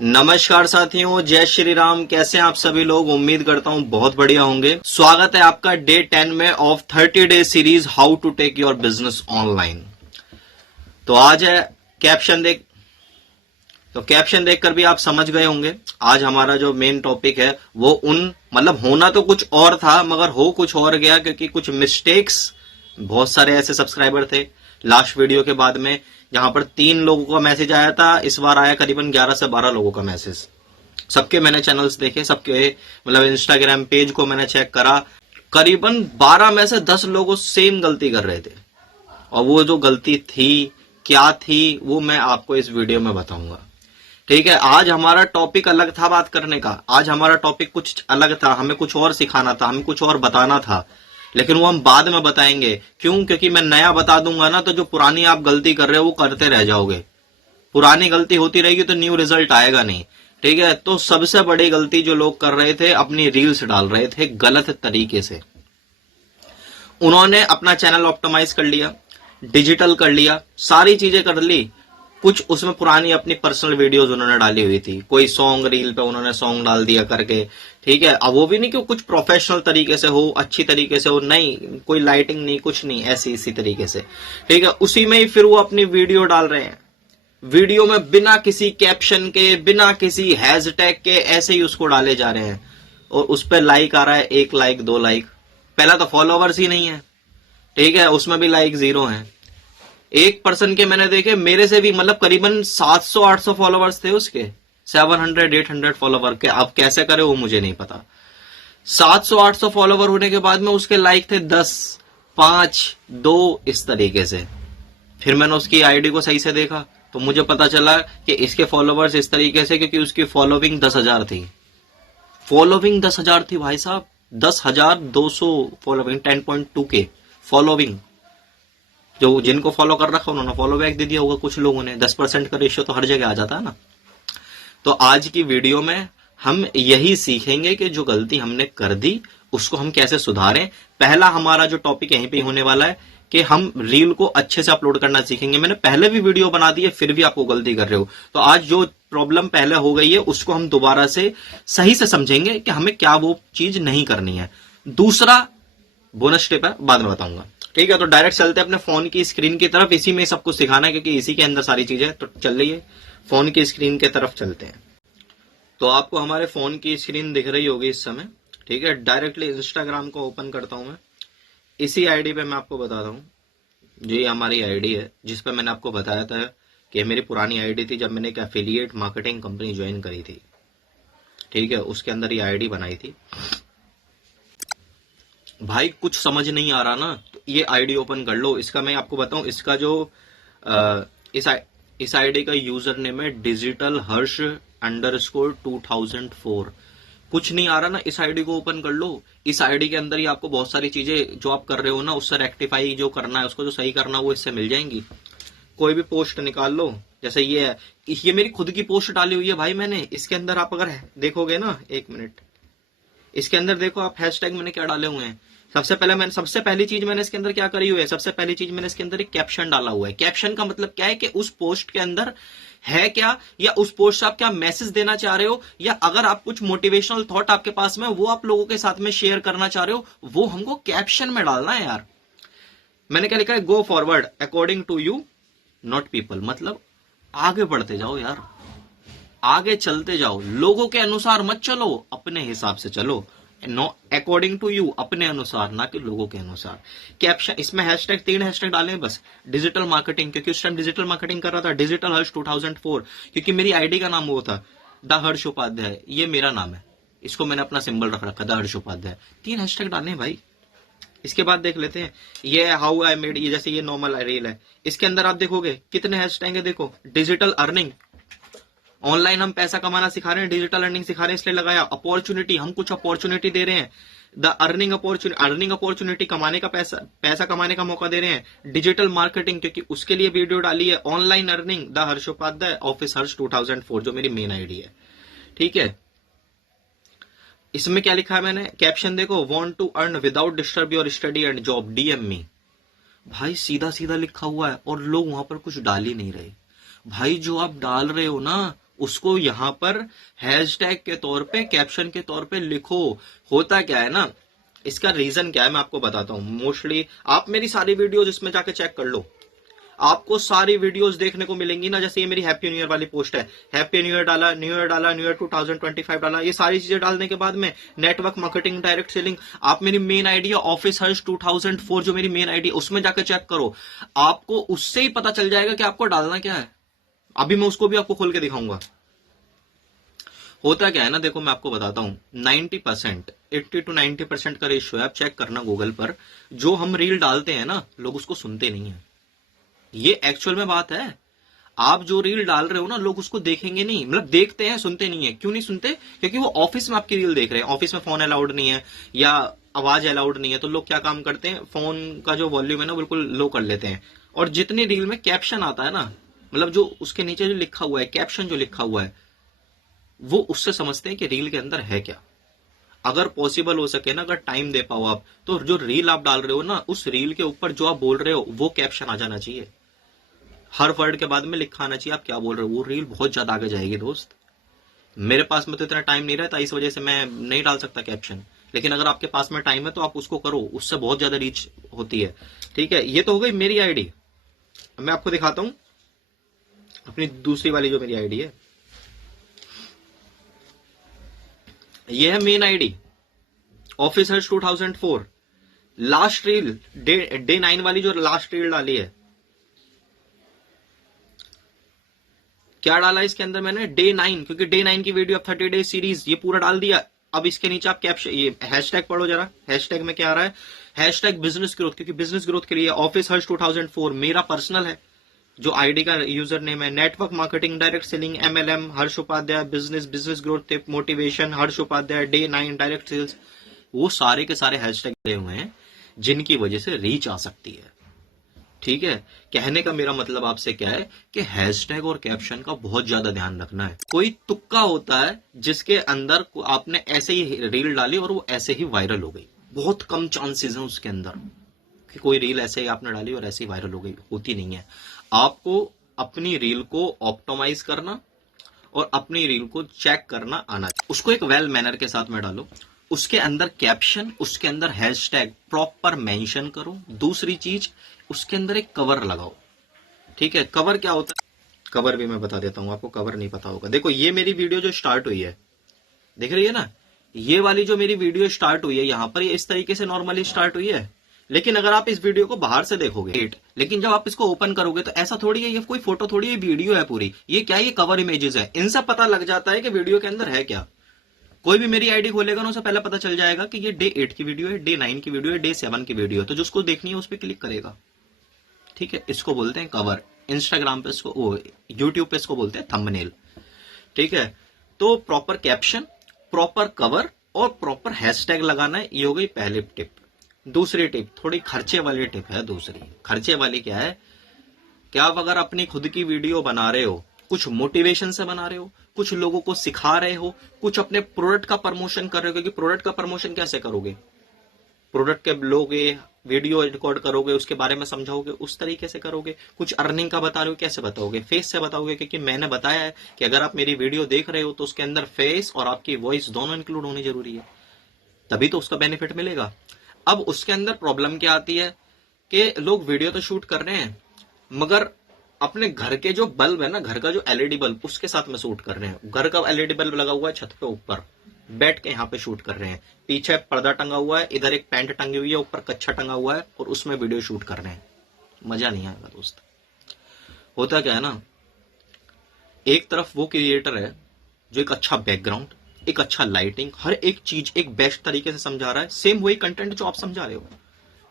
नमस्कार साथियों, जय श्री राम। कैसे हैं आप सभी लोग? उम्मीद करता हूं बहुत बढ़िया होंगे। स्वागत है आपका डे 10 में of 30 day series how to take your business online. तो आज है कैप्शन देखकर भी आप समझ गए होंगे। आज हमारा जो मेन टॉपिक है वो होना तो कुछ और था मगर हो कुछ और गया, क्योंकि कुछ मिस्टेक्स, बहुत सारे ऐसे सब्सक्राइबर थे लास्ट वीडियो के बाद में जहां पर 3 लोगों का मैसेज आया था, इस बार आया करीबन 11 से 12 लोगों का मैसेज। सबके मैंने चैनल्स देखे, सबके इंस्टाग्राम पेज को मैंने चेक करा, करीबन 12 में से 10 लोग सेम गलती कर रहे थे। और वो जो गलती थी क्या थी वो मैं आपको इस वीडियो में बताऊंगा। ठीक है, आज हमारा टॉपिक अलग था बात करने का। आज हमारा टॉपिक कुछ अलग था, हमें कुछ और सिखाना था, हमें कुछ और बताना था, लेकिन वो हम बाद में बताएंगे। क्यों? क्योंकि मैं नया बता दूंगा ना तो जो पुरानी आप गलती कर रहे हो वो करते रह जाओगे। पुरानी गलती होती रहेगी तो न्यू रिजल्ट आएगा नहीं। ठीक है, तो सबसे बड़ी गलती जो लोग कर रहे थे, अपनी रील्स डाल रहे थे गलत तरीके से। उन्होंने अपना चैनल ऑप्टिमाइज कर लिया, डिजिटल कर लिया, सारी चीजें कर ली। कुछ उसमें पुरानी अपनी पर्सनल वीडियोस उन्होंने डाली हुई थी, कोई सॉन्ग रील पे उन्होंने सॉन्ग डाल दिया करके। ठीक है, अब वो भी नहीं कि कुछ प्रोफेशनल तरीके से हो, अच्छी तरीके से हो, नहीं, कोई लाइटिंग नहीं, कुछ नहीं, ऐसी इसी तरीके से। ठीक है, उसी में ही फिर वो अपनी वीडियो डाल रहे हैं। वीडियो में बिना किसी कैप्शन के, बिना किसी हैशटैग के ऐसे ही उसको डाले जा रहे हैं, और उस पर लाइक आ रहा है 1 लाइक 2 लाइक। पहला तो फॉलोवर्स ही नहीं है, ठीक है, उसमें भी लाइक 0 है। एक पर्सन के मैंने देखे, मेरे से भी करीबन 700-800 फॉलोवर्स थे उसके, 700-800 फॉलोवर के। अब कैसे करे वो मुझे नहीं पता। 700-800 फॉलोवर होने के बाद में उसके लाइक थे 10, 5, 2 इस तरीके से। फिर मैंने उसकी आईडी को सही से देखा तो मुझे पता चला कि इसके फॉलोवर्स इस तरीके से, क्योंकि उसकी फॉलोविंग 10,000 थी। फॉलोविंग 10,000 थी भाई साहब, 10,200 फॉलोविंग, 10.2 के फॉलोविंग। जो जिनको फॉलो कर रखा उन्होंने फॉलो बैक दे दिया होगा कुछ लोगों ने। 10% का रेशियो तो हर जगह आ जाता है ना। तो आज की वीडियो में हम यही सीखेंगे कि जो गलती हमने कर दी उसको हम कैसे सुधारें। पहला हमारा जो टॉपिक यहीं पे होने वाला है कि हम रील को अच्छे से अपलोड करना सीखेंगे। मैंने पहले भी वीडियो बना दी है, फिर भी आपको गलती कर रहे हो, तो आज जो प्रॉब्लम पहले हो गई है उसको हम दोबारा से सही से समझेंगे कि हमें क्या वो चीज नहीं करनी है। दूसरा बोनस टिप है, बाद में बताऊंगा। ठीक है, तो डायरेक्ट चलते हैं अपने फोन की स्क्रीन की तरफ। इसी में सब कुछ सिखाना है क्योंकि इसी के अंदर सारी चीजें। तो चल रही है, फोन की स्क्रीन की तरफ चलते हैं। तो आपको हमारे फोन की स्क्रीन दिख रही होगी इस समय। ठीक है, डायरेक्टली इंस्टाग्राम को ओपन करता हूं मैं। इसी आईडी पे मैं आपको बताता हूँ, ये हमारी आईडी है जिस पे मैंने आपको बताया था कि मेरी पुरानी आईडी थी जब मैंने एक एफिलिएट मार्केटिंग कंपनी ज्वाइन करी थी। ठीक है, उसके अंदर ये आईडी बनाई थी। भाई कुछ समझ नहीं आ रहा ना तो ये आईडी ओपन कर लो। इसका मैं आपको बताऊं, इसका जो इस आईडी का यूजर नेम है डिजिटल हर्ष _2004। कुछ नहीं आ रहा ना, इस आईडी को ओपन कर लो। इस आईडी के अंदर ही आपको बहुत सारी चीजें जो आप कर रहे हो ना उससे रेक्टिफाई जो करना है, उसको जो सही करना है वो इससे मिल जाएंगी। कोई भी पोस्ट निकाल लो, जैसे ये है, ये मेरी खुद की पोस्ट डाली हुई है भाई मैंने। इसके अंदर आप अगर देखोगे ना, 1 मिनट, इसके अंदर देखो आप हैशटैग मैंने क्या डाले हुए हैं। सबसे पहली चीज मैंने इसके अंदर क्या करी हुई है, सबसे पहली चीज मैंने इसके अंदर एक कैप्शन डाला हुआ है। कैप्शन का मतलब क्या है कि उस पोस्ट के अंदर है क्या, या उस पोस्ट से आप क्या मैसेज देना चाह रहे हो, या अगर आप कुछ मोटिवेशनल थॉट आपके पास में वो आप लोगों के साथ में शेयर करना चाह रहे हो, वो हमको कैप्शन में डालना है यार। मैंने क्या लिखा है, go forward according to you not people. मतलब आगे बढ़ते जाओ यार, आगे चलते जाओ, लोगों के अनुसार मत चलो, अपने हिसाब से चलो। नो अकॉर्डिंग टू यू, अपने अनुसार, ना कि लोगों के अनुसार। कैप्शन इसमें हैशटैग 3 हैशटैग डाले बस। डिजिटल मार्केटिंग, क्योंकि उस टाइम डिजिटल मार्केटिंग कर रहा था। डिजिटल हर्ष 2004, क्योंकि मेरी आईडी का नाम वो था, द हर्ष उपाध्याय, ये मेरा नाम है, इसको मैंने अपना सिंबल रख रखा, द हर्ष उपाध्याय। 3 हैशटैग डाले भाई। इसके बाद देख लेते हैं, ये हाउ आई मेड, ये जैसे ये नॉर्मल रील है, इसके अंदर आप देखोगे कितने हैशटैग है। देखो, डिजिटल अर्निंग, ऑनलाइन हम पैसा कमाना सिखा रहे हैं, डिजिटल अर्निंग सिखा रहे हैं इसलिए लगाया। अपॉर्चुनिटी, हम कुछ अपॉर्चुनिटी दे रहे हैं, द अर्निंग अपॉर्चुनिटी, कमाने का पैसा कमाने का मौका दे रहे हैं। डिजिटल मार्केटिंग, क्योंकि उसके लिए वीडियो डाली है। ऑनलाइन अर्निंग, द हर्षोपाध्याय ऑफिस हर्ष 2004, जो मेरी मेन आईडी है। ठीक है, इसमें क्या लिखा है मैंने, कैप्शन देखो, want to earn without disturb your study and job, DM me. भाई सीधा सीधा लिखा हुआ है और लोग वहां पर कुछ डाल ही नहीं रहे। भाई जो आप डाल रहे हो ना उसको यहां पर हैशटैग के तौर पे, कैप्शन के तौर पे लिखो। होता क्या है ना, इसका रीजन क्या है मैं आपको बताता हूं। मोस्टली आप मेरी सारी वीडियोज इसमें जाके चेक कर लो, आपको सारी वीडियोस देखने को मिलेंगी ना। जैसे ये मेरी हैप्पी न्यू ईयर वाली पोस्ट है, हैप्पी न्यू ईयर डाला, न्यू ईयर डाला, न्यू ईयर 2025 डाला, ये सारी चीजें डालने के बाद में नेटवर्क मार्केटिंग, डायरेक्ट सेलिंग, आप मेरी मेन आईडी है ऑफिस हर्ष 2004 जो मेरी मेन आईडी, उसमें जाकर चेक करो, आपको उससे ही पता चल जाएगा कि आपको डालना क्या है। अभी मैं उसको भी आपको खोल के दिखाऊंगा। होता क्या है ना, देखो मैं आपको बताता हूं, 90%, 80 to 90% का रेशियो है, आप चेक करना गूगल पर, जो हम रील डालते हैं ना, लोग उसको सुनते नहीं है। ये एक्चुअल में बात है। आप जो रील डाल रहे हो ना, लोग उसको देखेंगे नहीं, मतलब देखते हैं, सुनते नहीं है। क्यों नहीं सुनते? क्योंकि वो ऑफिस में आपकी रील देख रहे हैं, ऑफिस में फोन अलाउड नहीं है या आवाज अलाउड नहीं है, तो लोग क्या काम करते हैं, फोन का जो वॉल्यूम है ना बिल्कुल लो कर लेते हैं। और जितनी रील में कैप्शन आता है ना, मतलब जो उसके नीचे जो लिखा हुआ है, कैप्शन जो लिखा हुआ है, वो उससे समझते हैं कि रील के अंदर है क्या। अगर पॉसिबल हो सके ना, अगर टाइम दे पाओ आप, तो जो रील आप डाल रहे हो ना, उस रील के ऊपर जो आप बोल रहे हो वो कैप्शन आ जाना चाहिए। हर वर्ड के बाद में लिखा आना चाहिए आप क्या बोल रहे हो। वो रील बहुत ज्यादा आगे जाएगी दोस्त। मेरे पास में तो इतना टाइम नहीं रहता, इस वजह से मैं नहीं डाल सकता कैप्शन, लेकिन अगर आपके पास में टाइम है तो आप उसको करो, उससे बहुत ज्यादा रीच होती है। ठीक है, ये तो हो गई मेरी आईडी। मैं आपको दिखाता हूं अपनी दूसरी वाली जो मेरी आईडी है। ये है मेन आईडी ऑफिस हर्ष 2004। लास्ट रील डे 9 वाली जो लास्ट रील डाली है, क्या डाला इसके अंदर मैंने, डे 9, क्योंकि डे 9 की वीडियो, अब 30 डेज सीरीज, ये पूरा डाल दिया। अब इसके नीचे आप कैप्शन, ये हैशटैग पढ़ो जरा, हैशटैग में क्या आ रहा है, हैशटैग बिजनेस ग्रोथ, क्योंकि बिजनेस ग्रोथ के लिए ऑफिस हर्ष 2004 मेरा पर्सनल है, जो आईडी का यूजर नेम है। Network marketing, direct selling, MLM Harsh Upadhyay, business growth tip, motivation Harsh Upadhyay, day 9, direct sales, वो सारे के सारे हैशटैग दिए हुए हैं जिनकी वजह से रीच आ सकती है। ठीक है, कहने का मेरा मतलब आपसे क्या है कि हैशटैग और कैप्शन का बहुत ज्यादा ध्यान रखना है। कोई तुक्का होता है जिसके अंदर आपने ऐसे ही रील डाली और वो ऐसे ही वायरल हो गई, बहुत कम चांसेस हैं उसके अंदर कि कोई रील ऐसे ही आपने डाली और ऐसे ही वायरल हो गई, होती नहीं है। आपको अपनी रील को ऑप्टिमाइज करना और अपनी रील को चेक करना आना, उसको एक वेल मैनर के साथ में डालो, उसके अंदर कैप्शन, उसके अंदर हैशटैग प्रॉपर मेंशन करो। दूसरी चीज, उसके अंदर एक कवर लगाओ। ठीक है, कवर क्या होता है, कवर भी मैं बता देता हूं आपको, कवर नहीं पता होगा। देखो ये मेरी वीडियो जो स्टार्ट हुई है, देख रही है ना, ये वाली जो मेरी वीडियो स्टार्ट हुई है यहां पर, ये इस तरीके से नॉर्मली स्टार्ट हुई है। लेकिन अगर आप इस वीडियो को बाहर से देखोगे, लेकिन जब आप इसको ओपन करोगे तो ऐसा थोड़ी है, ये कोई फोटो थोड़ी है, वीडियो है पूरी। ये क्या है, ये कवर इमेजेस है। इनसे पता लग जाता है कि वीडियो के अंदर है क्या। कोई भी मेरी आईडी खोलेगा ना, उसे पहले पता चल जाएगा कि ये डे 8 की वीडियो है, डे 9 की वीडियो है, डे 7 की वीडियो है, तो जिसको देखनी है उस पर क्लिक करेगा। ठीक है, इसको बोलते हैं कवर। इंस्टाग्राम पे इसको, यूट्यूब पे इसको बोलते हैं थंबनेल। ठीक है, तो प्रॉपर कैप्शन, प्रॉपर कवर और प्रॉपर हैशटैग लगाना है, ये हो गई पहली टिप। दूसरी टिप थोड़ी खर्चे वाली टिप है। दूसरी खर्चे वाली क्या है, क्या आप अगर अपनी खुद की वीडियो बना रहे हो, कुछ मोटिवेशन से बना रहे हो, कुछ लोगों को सिखा रहे हो, कुछ अपने प्रोडक्ट का प्रमोशन कर रहे हो, क्योंकि प्रोडक्ट का प्रमोशन कैसे करोगे, प्रोडक्ट के लोगे, वीडियो रिकॉर्ड करोगे, उसके बारे में समझाओगे, उस तरीके से करोगे। कुछ अर्निंग का बता रहे हो, कैसे बताओगे, फेस से बताओगे, क्योंकि मैंने बताया है कि अगर आप मेरी वीडियो देख रहे हो तो उसके अंदर फेस और आपकी वॉइस दोनों इंक्लूड होनी जरूरी है, तभी तो उसका बेनिफिट मिलेगा। अब उसके अंदर प्रॉब्लम क्या आती है कि लोग वीडियो तो शूट कर रहे हैं, मगर अपने घर के जो बल्ब है ना, घर का जो एलईडी बल्ब, उसके साथ में शूट कर रहे हैं। घर का एलईडी बल्ब लगा हुआ है छत पे ऊपर, बैठ के यहाँ पे शूट कर रहे हैं, पीछे पर्दा टंगा हुआ है, इधर एक पैंट टंगी हुई है, ऊपर कच्छा टंगा हुआ है, और उसमें वीडियो शूट कर रहे हैं। मजा नहीं आएगा दोस्त। होता क्या है ना, एक तरफ वो क्रिएटर है जो एक अच्छा बैकग्राउंड, एक अच्छा लाइटिंग, हर एक चीज एक बेस्ट तरीके से समझा रहा है, सेम वही कंटेंट जो आप समझा रहे हो।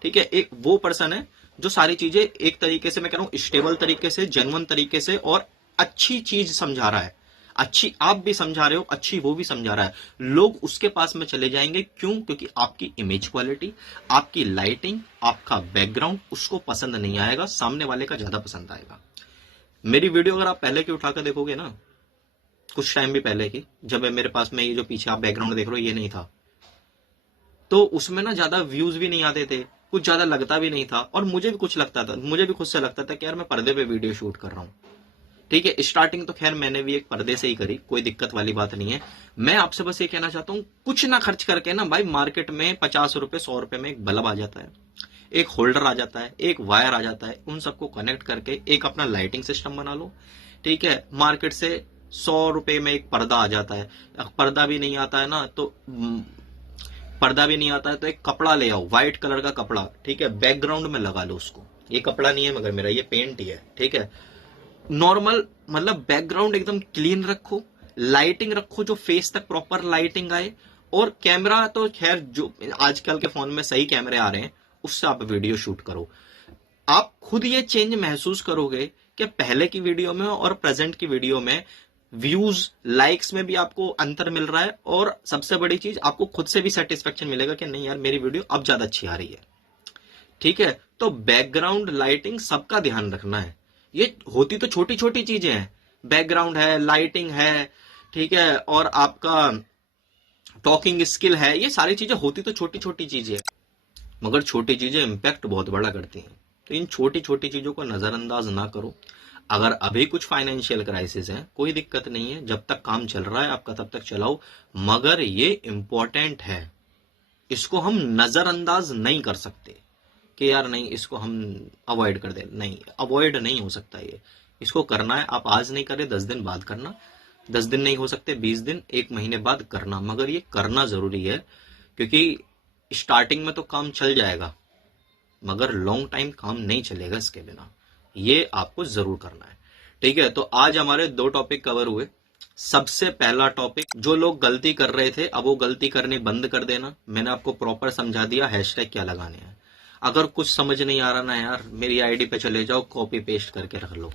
ठीक है, एक वो पर्सन है जो सारी चीजें एक तरीके से, मैं कह रहा हूं स्टेबल तरीके से, जेन्युइन तरीके से और अच्छी चीज समझा रहा है। अच्छी आप भी समझा रहे हो, अच्छी वो भी समझा रहा है। लोग उसके पास में चले जाएंगे, क्यों? क्योंकि आपकी इमेज क्वालिटी, आपकी लाइटिंग, आपका बैकग्राउंड उसको पसंद नहीं आएगा, सामने वाले का ज्यादा पसंद आएगा। मेरी वीडियो अगर आप पहले की उठाकर देखोगे ना, कुछ टाइम भी पहले की, जब मेरे पास में ये जो पीछे आप बैकग्राउंड देख रहे हो ये नहीं था, तो उसमें ना ज्यादा व्यूज भी नहीं आते थे, कुछ ज्यादा लगता भी नहीं था, और मुझे भी कुछ लगता था, मुझे भी खुद से लगता था कि यार मैं पर्दे पे वीडियो शूट कर रहा हूं। ठीक है, स्टार्टिंग तो खैर मैंने भी एक पर्दे से ही करी, कोई दिक्कत वाली बात नहीं है। मैं आपसे बस ये कहना चाहता हूं, कुछ ना खर्च करके ना भाई, मार्केट में 50 रुपए 100 रुपए में एक बल्ब आ जाता है, एक होल्डर आ जाता है, एक वायर आ जाता है, उन सबको कनेक्ट करके एक अपना लाइटिंग सिस्टम बना लो। ठीक है, मार्केट से 100 रुपए में एक पर्दा आ जाता है। पर्दा भी नहीं आता है ना तो पर्दा भी नहीं आता है तो एक कपड़ा ले आओ, व्हाइट कलर का कपड़ा, ठीक है, बैकग्राउंड में लगा लो उसको। ये कपड़ा नहीं है मगर मेरा, ये पेंट ही है, ठीक है। नॉर्मल मतलब बैकग्राउंड एकदम क्लीन रखो, लाइटिंग रखो जो फेस तक प्रॉपर लाइटिंग आए, और कैमरा तो खैर जो आजकल के फोन में सही कैमरे आ रहे हैं उससे आप वीडियो शूट करो। आप खुद ये चेंज महसूस करोगे कि पहले की वीडियो में और प्रेजेंट की वीडियो में व्यूज लाइक्स में भी आपको अंतर मिल रहा है, और सबसे बड़ी चीज आपको खुद से भी सेटिस्फेक्शन मिलेगा कि नहीं यार मेरी वीडियो अब ज्यादा अच्छी आ रही है। ठीक है, तो बैकग्राउंड लाइटिंग सबका ध्यान रखना है। ये होती तो छोटी छोटी चीजें हैं, बैकग्राउंड है, लाइटिंग है, ठीक है, और आपका टॉकिंग स्किल है, ये सारी चीजें होती तो छोटी छोटी चीजें, मगर छोटी चीजें इंपैक्ट बहुत बड़ा करती हैं। तो इन छोटी छोटी चीजों को नजरअंदाज ना करो। अगर अभी कुछ फाइनेंशियल क्राइसिस है, कोई दिक्कत नहीं है, जब तक काम चल रहा है आपका तब तक चलाओ, मगर ये इंपॉर्टेंट है, इसको हम नजरअंदाज नहीं कर सकते कि यार नहीं इसको हम अवॉइड कर दे। नहीं, अवॉइड नहीं हो सकता ये, इसको करना है। आप आज नहीं करे 10 दिन बाद करना, 10 दिन नहीं हो सकते 20 दिन, 1 महीने बाद करना, मगर ये करना जरूरी है। क्योंकि स्टार्टिंग में तो काम चल जाएगा मगर लॉन्ग टाइम काम नहीं चलेगा इसके बिना, ये आपको जरूर करना है। ठीक है, तो आज हमारे 2 टॉपिक कवर हुए। सबसे पहला टॉपिक, जो लोग गलती कर रहे थे अब वो गलती करनी बंद कर देना। मैंने आपको प्रॉपर समझा दिया हैशटैग क्या लगाने हैं। अगर कुछ समझ नहीं आ रहा ना यार, मेरी आईडी पे चले जाओ, कॉपी पेस्ट करके रख लो,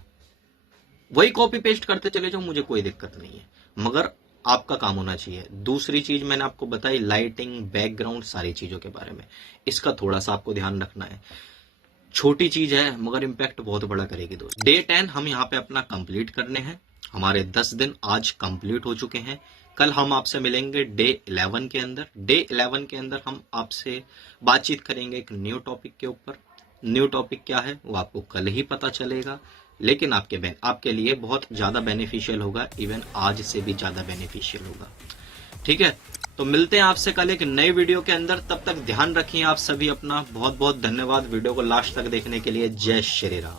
वही कॉपी पेस्ट करते चले जाओ, मुझे कोई दिक्कत नहीं है, मगर आपका काम होना चाहिए। दूसरी चीज मैंने आपको बताई, लाइटिंग, बैकग्राउंड, सारी चीजों के बारे में, इसका थोड़ा सा आपको ध्यान रखना है। छोटी चीज है मगर इम्पैक्ट बहुत बड़ा करेगी दोस्त। डे 10 हम यहाँ पे अपना कंप्लीट करने हैं। हमारे 10 दिन आज कंप्लीट हो चुके हैं। कल हम आपसे मिलेंगे डे 11 के अंदर। डे 11 के अंदर हम आपसे बातचीत करेंगे एक न्यू टॉपिक के ऊपर। न्यू टॉपिक क्या है वो आपको कल ही पता चलेगा, लेकिन आपके लिए बहुत ज्यादा बेनिफिशियल होगा, इवन आज से भी ज्यादा बेनिफिशियल होगा। ठीक है, तो मिलते हैं आपसे कल एक नए वीडियो के अंदर। तब तक ध्यान रखिए आप सभी अपना। बहुत बहुत धन्यवाद वीडियो को लास्ट तक देखने के लिए। जय श्री राम।